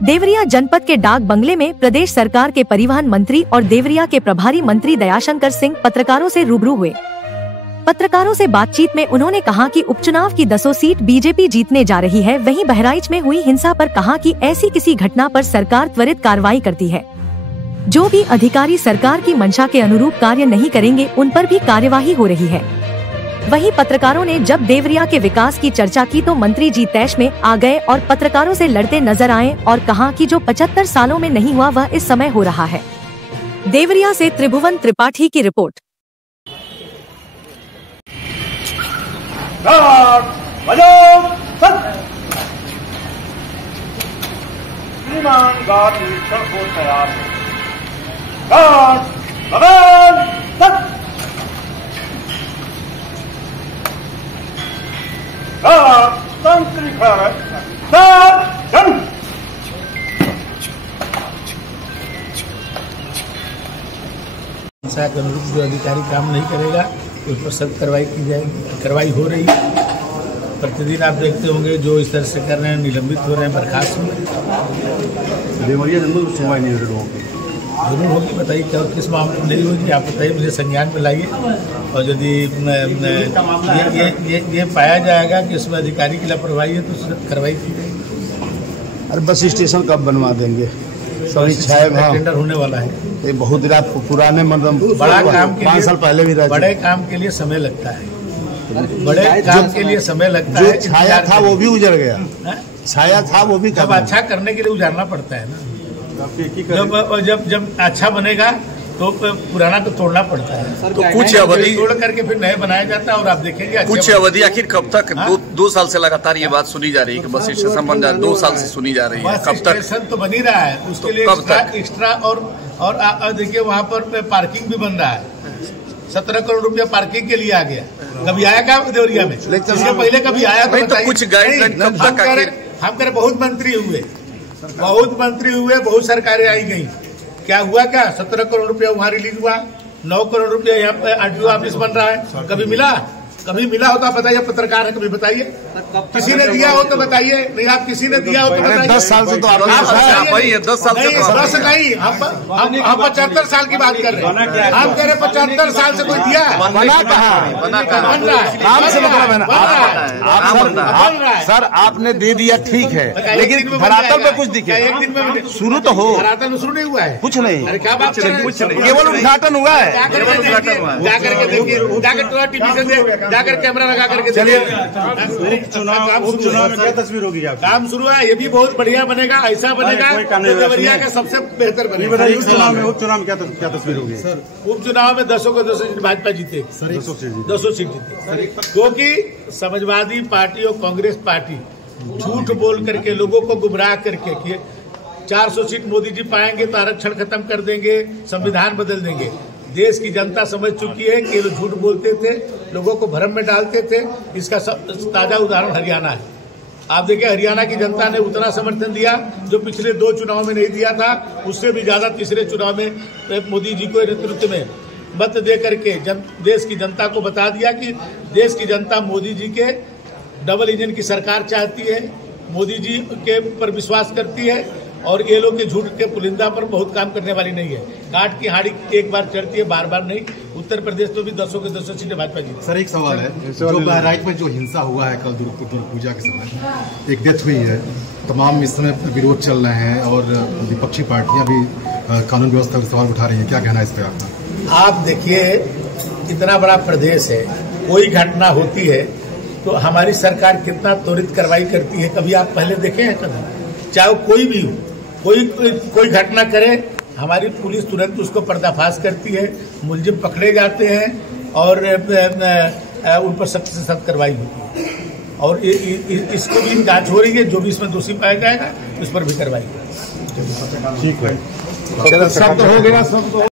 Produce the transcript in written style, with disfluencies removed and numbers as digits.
देवरिया जनपद के डाक बंगले में प्रदेश सरकार के परिवहन मंत्री और देवरिया के प्रभारी मंत्री दयाशंकर सिंह पत्रकारों से रूबरू हुए। पत्रकारों से बातचीत में उन्होंने कहा कि उपचुनाव की 10 सीट बीजेपी जीतने जा रही है। वहीं बहराइच में हुई हिंसा पर कहा कि ऐसी किसी घटना पर सरकार त्वरित कार्रवाई करती है। जो भी अधिकारी सरकार की मंशा के अनुरूप कार्य नहीं करेंगे उन पर भी कार्यवाही हो रही है। वहीं पत्रकारों ने जब देवरिया के विकास की चर्चा की तो मंत्री जी तैश में आ गए और पत्रकारों से लड़ते नजर आए और कहा कि जो 75 सालों में नहीं हुआ वह इस समय हो रहा है। देवरिया से त्रिभुवन त्रिपाठी की रिपोर्ट। पंचायत के अनुरूप जो अधिकारी काम नहीं करेगा उस पर सख्त कार्रवाई की जाएगी। कार्रवाई हो रही है। प्रतिदिन आप देखते होंगे जो इस तरह से कर रहे हैं, निलंबित हो रहे हैं, बर्खास्त हो रहे हैं। देवरिया जनपद में सुनवाई नहीं हो रही लोगों की जरूर होगी। बताइए क्या किस मामले में नहीं होगी, आप बताइए, मुझे संज्ञान में लाइए। और यदि ये पाया जाएगा कि इसमें अधिकारी की लापरवाही है तो कार्रवाई की जाएगी। अरे बस स्टेशन कब बनवा देंगे? सभी टेंडर होने वाला है। ये बहुत रात पुराने मतलब बड़ा काम के 5 साल पहले भी बड़े काम के लिए समय लगता है। बड़े काम के लिए समय लगता है। जो छाया था वो भी उजड़ गया। छाया था वो भी जब अच्छा करने के लिए उजाड़ना पड़ता है ना। जब अच्छा बनेगा तो पुराना तो तोड़ना पड़ता है। तो कुछ अवधि तोड़ करके फिर नए बनाया जाता है। और आप देखेंगे कुछ अवधि आखिर कब तक? 2 साल से लगातार ये बात सुनी जा रही है कि बस स्टेशन बन जाए। 2 साल से सुनी जा रही है। कब तक? स्टेशन तो बन ही रहा है, उसके लिए एक्स्ट्रा और देखिए वहाँ पर पार्किंग भी बन रहा है। 17 करोड़ रुपया पार्किंग के लिए आ गया। कभी आया क्या देवरिया में? इससे पहले कभी आया तो कुछ गाइडलाइन कब तक? हम करे बहुत मंत्री हुए, बहुत सरकारें आई गई। क्या हुआ? क्या 17 करोड़ रुपया वहाँ रिलीज हुआ, 9 करोड़ रुपया यहाँ पे आरटीओ ऑफिस बन रहा है। कभी मिला होता बताइए? पत्रकार है, कभी बताइए किसी ने दिया हो तो बताइए। नहीं, आप किसी ने दिया हो तो बताइए। 10 साल से तो आप 10 साल से नहीं, हम 75 साल की बात कर रहे हैं। हम कह रहे 75 साल से कोई दिया बन रहा है। सर आपने दे दिया ठीक है, लेकिन धरातल पे कुछ दिखे? एक दिन में शुरू तो हो। धरातल में शुरू नहीं हुआ है। कुछ नहीं। अरे क्या बात कर रहे हैं? केवल उद्घाटन हुआ है। जाकर देखिए, जाकर टीवी से जाकर कैमरा लगा करके चलिए। उपचुनाव में क्या तस्वीर होगी? काम शुरू है, ये भी बहुत बढ़िया बनेगा। ऐसा बनेगा देवरिया का सबसे बेहतर बनेगा। उपचुनाव में क्या तस्वीर होगी? उपचुनाव में 10 को 10 सीट भाजपा जीते, 200 सीट जीते। क्योंकि समाजवादी पार्टी और कांग्रेस पार्टी झूठ बोल करके लोगों को गुमराह करके कि 400 सीट मोदी जी पाएंगे तो आरक्षण खत्म कर देंगे, संविधान बदल देंगे। देश की जनता समझ चुकी है कि ये लोग झूठ बोलते थे, लोगों को भ्रम में डालते थे। इसका ताजा उदाहरण हरियाणा है। आप देखिए, हरियाणा की जनता ने उतना समर्थन दिया जो पिछले 2 चुनाव में नहीं दिया था। उससे भी ज्यादा तीसरे चुनाव में मोदी जी को नेतृत्व में मत दे करके देश की जनता को बता दिया कि देश की जनता मोदी जी के डबल इंजन की सरकार चाहती है, मोदी जी के ऊपर विश्वास करती है। और ये लोग के झूठ के पुलिंदा पर बहुत काम करने वाली नहीं है। काट की हाड़ी एक बार चढ़ती है, बार बार नहीं। उत्तर प्रदेश में भी 10 के 200 सीटें भाजपा जीती। सर एक सवाल है, जो बहराइच में जो हिंसा हुआ है कल दुर्गा पूजा के समय, एक डेथ हुई है, तमाम इस समय विरोध चल रहे हैं और विपक्षी पार्टियां भी कानून व्यवस्था पर सवाल उठा रही है। क्या कहना है इस पर आपका? आप देखिए, इतना बड़ा प्रदेश है, कोई घटना होती है तो हमारी सरकार कितना त्वरित कार्रवाई करती है। कभी आप पहले देखे हैं? कभी चाहे कोई भी हो, कोई घटना करे, हमारी पुलिस तुरंत उसको पर्दाफाश करती है, मुलजिम पकड़े जाते हैं और उन पर सख्त से सख्त कार्रवाई होती है। और इसको भी जांच हो रही है। जो भी इसमें दोषी पाया जाएगा उस पर भी कार्रवाई होगी। ठीक है, सब तो हो गया, सब तो